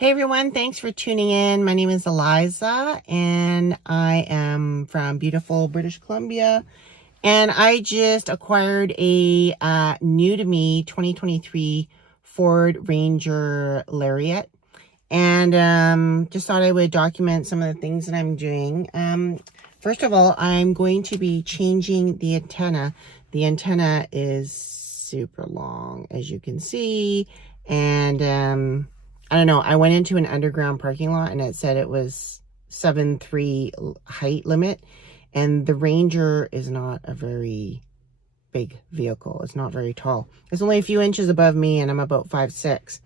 Hey everyone, thanks for tuning in. My name is Eliza and I am from beautiful British Columbia. And I just acquired a new to me 2023 Ford Ranger Lariat. And just thought I would document some of the things that I'm doing. First of all, I'm going to be changing the antenna. The antenna is super long, as you can see. And I don't know, I went into an underground parking lot and it said it was 7.3 height limit. And the Ranger is not a very big vehicle. It's not very tall. It's only a few inches above me and I'm about 5'6".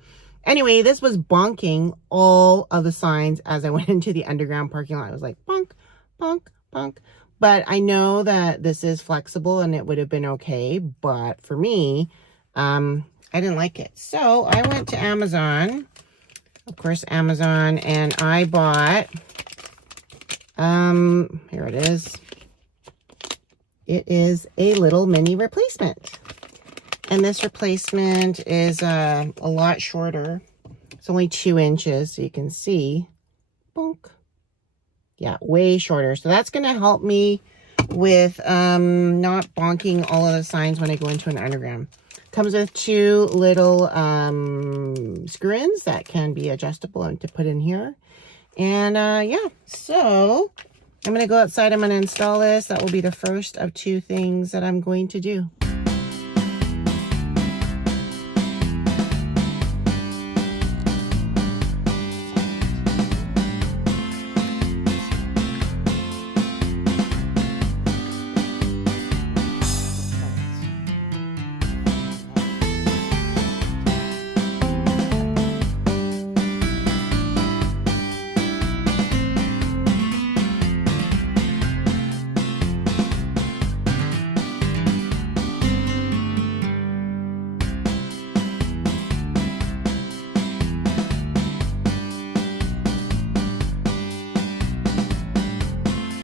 Anyway, this was bonking all of the signs as I went into the underground parking lot. I was like, bonk, bonk, bonk. But I know that this is flexible and it would have been okay. But for me, I didn't like it. So I went to Amazon. Of course, Amazon, and I bought, here it is. It is a little mini replacement. And this replacement is a lot shorter. It's only 2 inches, so you can see. Bonk. Yeah, way shorter. So that's going to help me with not bonking all of the signs when I go into an underground. Comes with 2 little screw-ins that can be adjustable and to put in here. And yeah, so I'm going to go outside. I'm going to install this. That will be the first of 2 things that I'm going to do.